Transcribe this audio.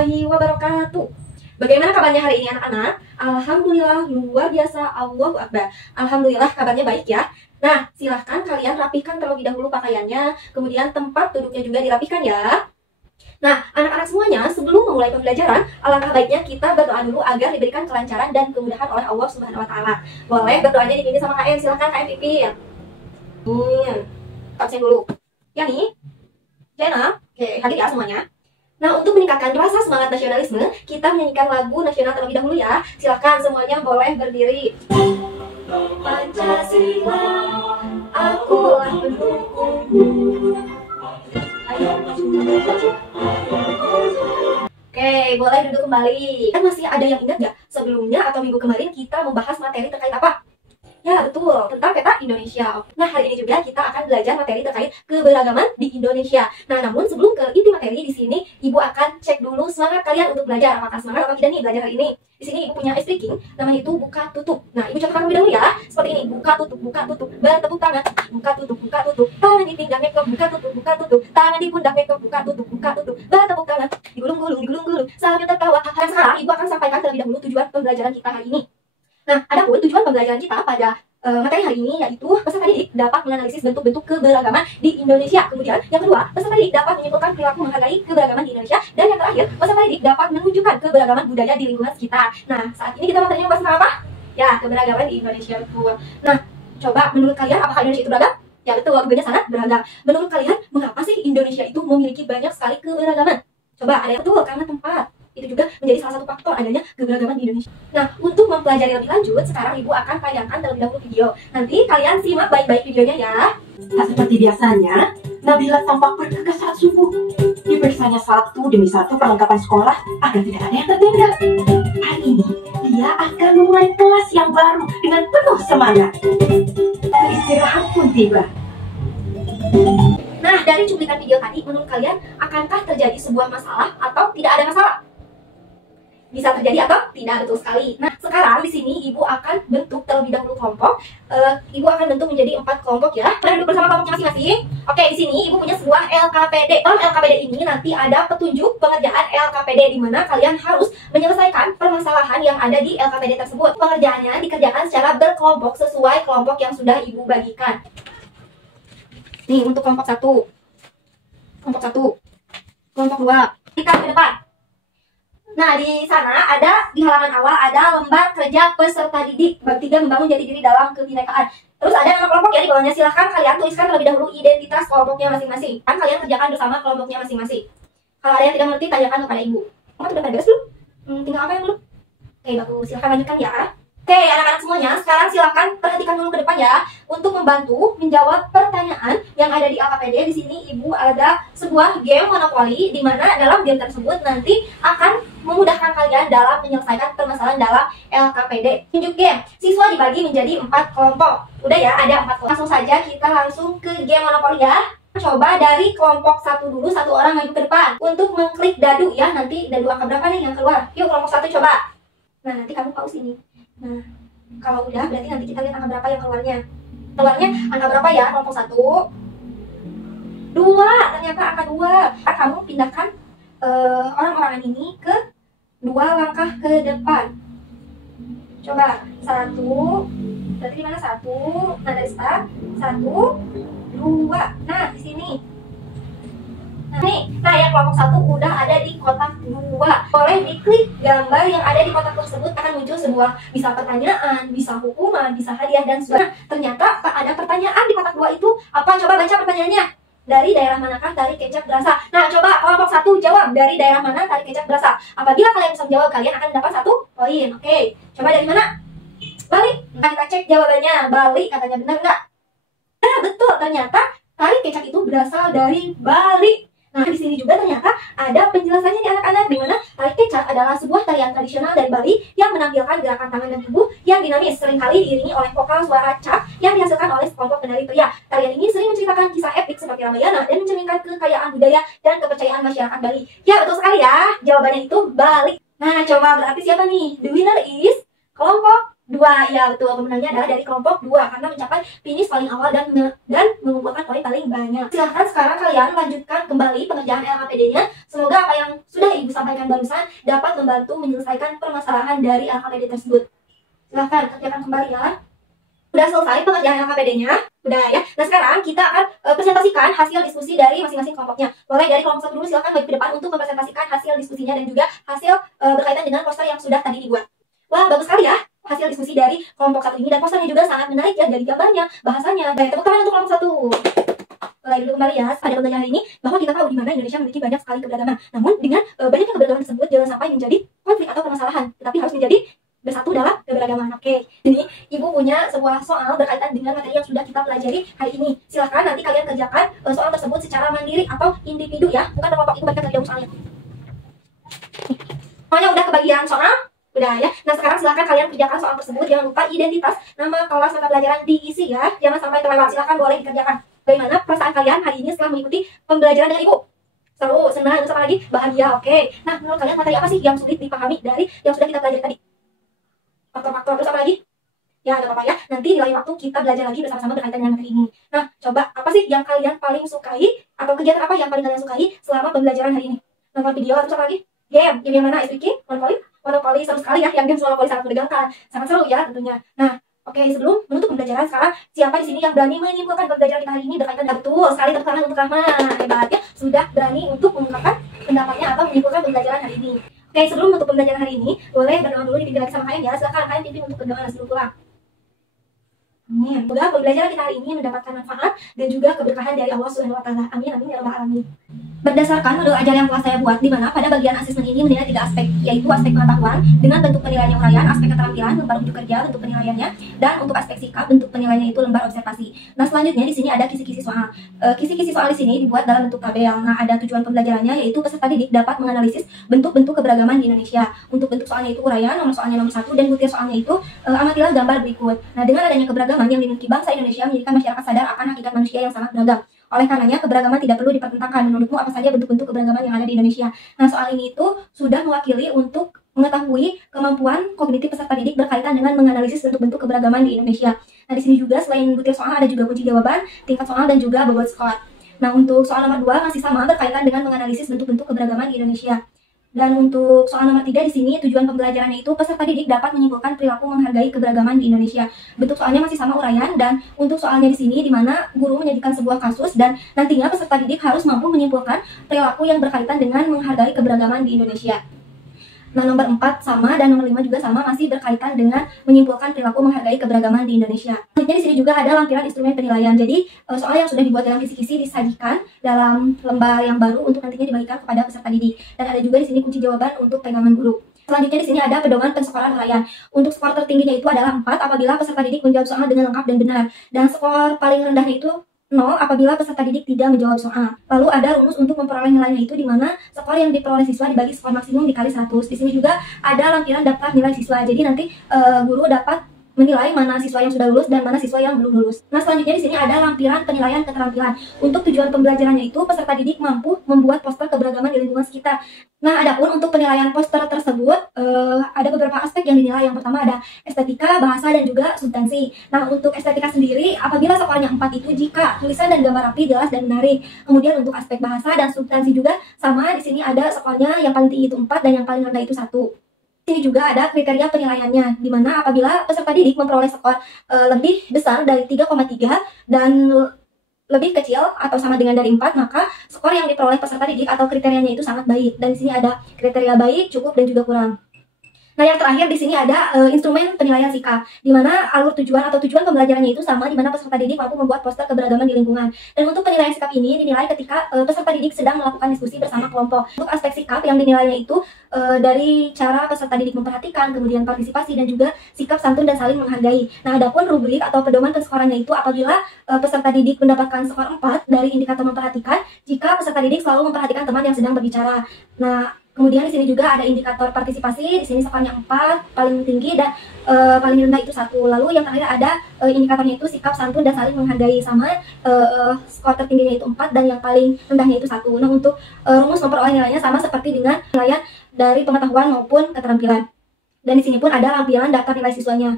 warahmatullahi wabarakatuh. Bagaimana kabarnya hari ini anak-anak? Alhamdulillah luar biasa, Allahu Akbar. Alhamdulillah kabarnya baik ya. Nah, silahkan kalian rapihkan terlebih dahulu pakaiannya, kemudian tempat duduknya juga dirapihkan ya. Nah, anak-anak semuanya, sebelum memulai pembelajaran, alangkah baiknya kita berdoa dulu agar diberikan kelancaran dan kemudahan oleh Allah Subhanahu wa Ta'ala. Boleh berdoanya dipimpin sama KM, silahkan KM pimpin. Absen dulu. Yani, Jena, oke, hadir ya semuanya. Nah, untuk meningkatkan rasa semangat nasionalisme, kita menyanyikan lagu nasional terlebih dahulu ya. Silahkan semuanya boleh berdiri. Pancasila, akulah pendukungmu. Oke, boleh duduk kembali. Kan masih ada yang ingat nggak? Sebelumnya atau minggu kemarin kita membahas materi terkait apa? Ya, betul, tentang peta Indonesia. Nah, hari ini juga kita akan belajar materi terkait keberagaman di Indonesia. Nah, namun sebelum ke inti materi di sini, Ibu akan cek dulu semangat kalian untuk belajar. Apakah semangat atau tidak nih belajar hari ini? Di sini Ibu punya speaking, namanya itu buka tutup. Nah, Ibu contohkan lebih dahulu ya. Seperti ini, buka tutup, bertepuk tangan, buka tutup, tangan di pinggang make up, buka tutup, tangan di pundak make up, buka tutup, bertepuk tangan, digulung-gulung, sambil tertawa. Nah, sekarang Ibu akan sampaikan terlebih dahulu tujuan pembelajaran kita hari ini. Nah, adapun tujuan pembelajaran kita pada materi hari ini yaitu peserta didik dapat menganalisis bentuk-bentuk keberagaman di Indonesia. Kemudian yang kedua, peserta didik dapat menyimpulkan perilaku menghargai keberagaman di Indonesia. Dan yang terakhir, peserta didik dapat menunjukkan keberagaman budaya di lingkungan sekitar. Nah, saat ini kita materinya membahas tentang apa? Ya, keberagaman di Indonesia, betul. Nah, coba menurut kalian apakah Indonesia itu beragam? Ya betul, budaya sangat beragam. Menurut kalian, mengapa sih Indonesia itu memiliki banyak sekali keberagaman? Coba ada yang betul, karena tempat. Itu juga menjadi salah satu faktor adanya keberagaman di Indonesia. Nah, untuk mempelajari lebih lanjut, sekarang Ibu akan tayangkan terlebih dahulu video. Nanti kalian simak baik-baik videonya ya. Tak seperti biasanya, Nabila tampak bergegas saat subuh. Diberikannya satu demi satu perlengkapan sekolah agar tidak ada yang tertinggal. Hari ini, dia akan memulai kelas yang baru dengan penuh semangat. Istirahat pun tiba. Nah, dari cuplikan video tadi, menurut kalian, akankah terjadi sebuah masalah atau tidak ada masalah? Bisa terjadi atau tidak, betul sekali. Nah, sekarang di sini Ibu akan bentuk terlebih dahulu kelompok. Ibu akan bentuk menjadi 4 kelompok ya. Pada duduk bersama kelompoknya masing-masing. Oke, di sini Ibu punya sebuah LKPD. Dalam LKPD ini nanti ada petunjuk pengerjaan LKPD di mana kalian harus menyelesaikan permasalahan yang ada di LKPD tersebut. Pengerjaannya dikerjakan secara berkelompok sesuai kelompok yang sudah Ibu bagikan. Nih, untuk kelompok 1. Kelompok 2. Kita ke depan. Nah, di sana ada, di halaman awal ada lembar kerja peserta didik bab 3 membangun jati diri dalam kebinekaan. Terus ada nama kelompok ya di bawahnya. Silahkan kalian tuliskan terlebih dahulu identitas kelompoknya masing-masing. Kan kalian kerjakan bersama kelompoknya masing-masing. Kalau ada yang tidak mengerti, tanyakan kepada Ibu. Kamu sudah pada beres belum? Tinggal apa yang belum? Oke, bagus. Silahkan lanjutkan ya. Oke, anak-anak semuanya, sekarang silahkan perhatikan dulu ke depan ya untuk membantu menjawab pertanyaan yang ada di LKPD. Di sini Ibu ada sebuah game monopoli di mana dalam game tersebut nanti akan memudahkan kalian dalam menyelesaikan permasalahan dalam LKPD. Tunjuk game. Siswa dibagi menjadi 4 kelompok. Udah ya, ada 4 kelompok. Langsung saja kita langsung ke game monopoli ya. Coba dari kelompok 1 dulu, 1 orang maju ke depan untuk mengklik dadu ya. Nanti dadu angka berapa nih yang keluar? Yuk kelompok 1 coba. Nah, nanti kamu pause ini. Nah, kalau udah berarti nanti kita lihat angka berapa yang keluarnya. Keluarnya angka berapa ya? Kelompok 1 2, ternyata angka 2. Kamu pindahkan orang-orang ini ke 2 langkah ke depan. Coba 1. Berarti di mana 1? Nah, dari start 1 2. Nah, di sini. Nah, nih, yang kelompok 1 udah ada di kotak 2. Boleh diklik gambar yang ada di kotak tersebut, akan muncul sebuah bisa pertanyaan, bisa hukuman, bisa hadiah dan sebagainya. Ternyata ada pertanyaan di kotak 2 itu. Apa? Coba baca pertanyaannya. Dari daerah manakah tari kecap berasal? Nah, coba kelompok 1 jawab dari daerah mana tari kecap berasal. Apabila kalian bisa menjawab, kalian akan dapat 1 poin. Oke, coba dari mana? Bali. Nah, kita cek jawabannya. Bali, katanya benar nggak? Nah, betul. Ternyata tari kecap itu berasal dari Bali. Nah, di sini juga ternyata ada penjelasannya nih anak-anak, di mana tari kecap adalah sebuah tarian tradisional dari Bali yang menampilkan gerakan tangan dan tubuh yang dinamis, seringkali diiringi oleh vokal suara cap yang dihasilkan oleh sekelompok penari pria. Tarian ini sering menceritakan kisah epik seperti Ramayana dan mencerminkan kekayaan budaya dan kepercayaan masyarakat Bali. Ya, betul sekali ya. Jawabannya itu Bali. Nah, coba berarti siapa nih? The winner is kelompok 2. Ya betul, pemenangnya adalah dari kelompok 2 karena mencapai finish paling awal dan mengumpulkan poin paling banyak. Silahkan sekarang kalian lanjutkan kembali pengerjaan LKPD-nya. Semoga apa yang sudah Ibu sampaikan barusan dapat membantu menyelesaikan permasalahan dari LKPD tersebut. Silahkan kerjakan kembali ya. Udah selesai pengerjaan LKPD-nya? Udah ya. Nah sekarang kita akan presentasikan hasil diskusi dari masing-masing kelompoknya. Boleh dari kelompok 1 dulu, silahkan bagi ke depan untuk mempresentasikan hasil diskusinya dan juga hasil berkaitan dengan poster yang sudah tadi dibuat. Wah, bagus sekali ya hasil diskusi dari kelompok 1 ini, dan posternya juga sangat menarik ya, dari gambarnya, bahasanya. Baik, tepuk tangan untuk kelompok 1. Mulai dulu kembali ya, pada pembelajaran ini bahwa kita tahu di mana Indonesia memiliki banyak sekali keberagaman. Namun dengan banyaknya keberagaman tersebut jangan sampai menjadi konflik atau permasalahan, tetapi harus menjadi bersatu dalam keberagaman. Oke, ini Ibu punya sebuah soal berkaitan dengan materi yang sudah kita pelajari hari ini. Silahkan nanti kalian kerjakan soal tersebut secara mandiri atau individu ya, bukan kelompok. Ibu bagikan terlebih dahulu soalnya. Semuanya udah kebagian soal? Udah ya. Nah sekarang silahkan kalian kerjakan soal tersebut. Jangan lupa identitas, nama kelas, mata pelajaran diisi ya. Jangan sampai terlewat. Silahkan boleh dikerjakan. Bagaimana perasaan kalian hari ini setelah mengikuti pembelajaran dengan Ibu? Seru, senang, terus apa lagi? Bahagia. Oke. Nah menurut kalian materi apa sih yang sulit dipahami dari yang sudah kita pelajari tadi? Faktor-faktor, terus apa lagi? Ya gak apa-apa ya. Nanti di lain waktu kita belajar lagi bersama-sama berkaitan dengan materi ini. Nah coba apa sih yang kalian paling sukai, atau kegiatan apa yang paling kalian sukai selama pembelajaran hari ini? Nonton video, terus apa lagi? Game yang mana? Speaking, Monopoli seru sekali ya, yang game Monopoli sangat menegangkan, sangat seru ya tentunya. Nah, oke, sebelum menutup pembelajaran sekarang, siapa di sini yang berani menyimpulkan pembelajaran kita hari ini berkaitan dengan betul sekali? Tepuk tangan untuk Rahma, hebat ya, sudah berani untuk mengungkapkan pendapatnya atau menyimpulkan pembelajaran hari ini. Oke, sebelum menutup pembelajaran hari ini, boleh berdoa dulu dipimpin lagi sama kalian ya. Silakan kalian pimpin untuk berdoa sebelum pulang. Amin. Semoga pembelajaran kita hari ini mendapatkan manfaat dan juga keberkahan dari Allah Subhanahu wa taala. Amin amin ya rabbal alamin. Berdasarkan modul ajar yang telah saya buat, di mana pada bagian asesmen ini menilai 3 aspek, yaitu aspek pengetahuan dengan bentuk penilaian uraian, aspek keterampilan, lembar untuk kerja, bentuk penilaiannya, dan untuk aspek sikap, bentuk penilaiannya itu lembar observasi. Nah, selanjutnya di sini ada kisi-kisi soal. Kisi-kisi soal di sini dibuat dalam bentuk tabel. Nah, ada tujuan pembelajarannya, yaitu peserta didik dapat menganalisis bentuk-bentuk keberagaman di Indonesia. Untuk bentuk soalnya itu uraian, nomor soalnya nomor 1, dan butir soalnya itu amatilah gambar berikut. Nah, dengan adanya keberagaman yang dimiliki bangsa Indonesia, menjadikan masyarakat sadar akan hakikat manusia yang sangat beragam. Oleh karenanya, keberagaman tidak perlu dipertentangkan. Menurutmu apa saja bentuk-bentuk keberagaman yang ada di Indonesia? Nah, soal ini itu sudah mewakili untuk mengetahui kemampuan kognitif peserta didik berkaitan dengan menganalisis bentuk-bentuk keberagaman di Indonesia. Nah, di sini juga selain butir soal ada juga kunci jawaban, tingkat soal, dan juga bobot skor. Nah, untuk soal nomor 2 masih sama berkaitan dengan menganalisis bentuk-bentuk keberagaman di Indonesia. Dan untuk soal nomor 3 di sini, tujuan pembelajarannya itu peserta didik dapat menyimpulkan perilaku menghargai keberagaman di Indonesia. Bentuk soalnya masih sama uraian, dan untuk soalnya di sini di mana guru menyajikan sebuah kasus dan nantinya peserta didik harus mampu menyimpulkan perilaku yang berkaitan dengan menghargai keberagaman di Indonesia. Nah, nomor 4 sama dan nomor 5 juga sama, masih berkaitan dengan menyimpulkan perilaku menghargai keberagaman di Indonesia. Selanjutnya di sini juga ada lampiran instrumen penilaian. Jadi, soal yang sudah dibuat dalam kisi-kisi disajikan dalam lembar yang baru untuk nantinya dibagikan kepada peserta didik. Dan ada juga di sini kunci jawaban untuk pegangan guru. Selanjutnya di sini ada pedoman penskoran uraian. Untuk skor tertingginya itu adalah 4 apabila peserta didik menjawab soal dengan lengkap dan benar. Dan skor paling rendahnya itu 0 apabila peserta didik tidak menjawab soal. Lalu ada rumus untuk memperoleh nilainya itu, di mana skor yang diperoleh siswa dibagi skor maksimum dikali 100. Di sini juga ada lampiran daftar nilai siswa. Jadi nanti guru dapat menilai mana siswa yang sudah lulus dan mana siswa yang belum lulus. Nah, selanjutnya di sini ada lampiran penilaian keterampilan. Untuk tujuan pembelajarannya itu peserta didik mampu membuat poster keberagaman di lingkungan sekitar. Nah, adapun untuk penilaian poster tersebut ada beberapa aspek yang dinilai. Yang pertama ada estetika, bahasa, dan juga substansi. Nah, untuk estetika sendiri apabila skornya 4 itu jika tulisan dan gambar rapi, jelas, dan menarik. Kemudian untuk aspek bahasa dan substansi juga sama. Di sini ada skornya yang paling tinggi itu 4 dan yang paling rendah itu 1. Ini juga ada kriteria penilaiannya, di mana apabila peserta didik memperoleh skor lebih besar dari 3,3 dan lebih kecil atau sama dengan dari 4, maka skor yang diperoleh peserta didik atau kriterianya itu sangat baik. Dan di sini ada kriteria baik, cukup, dan juga kurang. Nah, yang terakhir di sini ada instrumen penilaian sikap, di mana alur tujuan atau tujuan pembelajarannya itu sama, di mana peserta didik mampu membuat poster keberagaman di lingkungan. Dan untuk penilaian sikap ini dinilai ketika peserta didik sedang melakukan diskusi bersama kelompok. Untuk aspek sikap yang dinilainya itu dari cara peserta didik memperhatikan, kemudian partisipasi, dan juga sikap santun dan saling menghargai. Nah, adapun rubrik atau pedoman penskorannya itu apabila peserta didik mendapatkan skor 4 dari indikator memperhatikan jika peserta didik selalu memperhatikan teman yang sedang berbicara. Nah, kemudian di sini juga ada indikator partisipasi. Di sini skornya 4 paling tinggi dan paling rendah itu 1. Lalu yang terakhir ada indikatornya itu sikap santun dan saling menghargai, sama skor tertingginya itu 4 dan yang paling rendahnya itu 1. Nah, untuk rumus memperoleh nilainya sama seperti dengan penilaian dari pengetahuan maupun keterampilan. Dan di sini pun ada lampiran daftar nilai siswanya.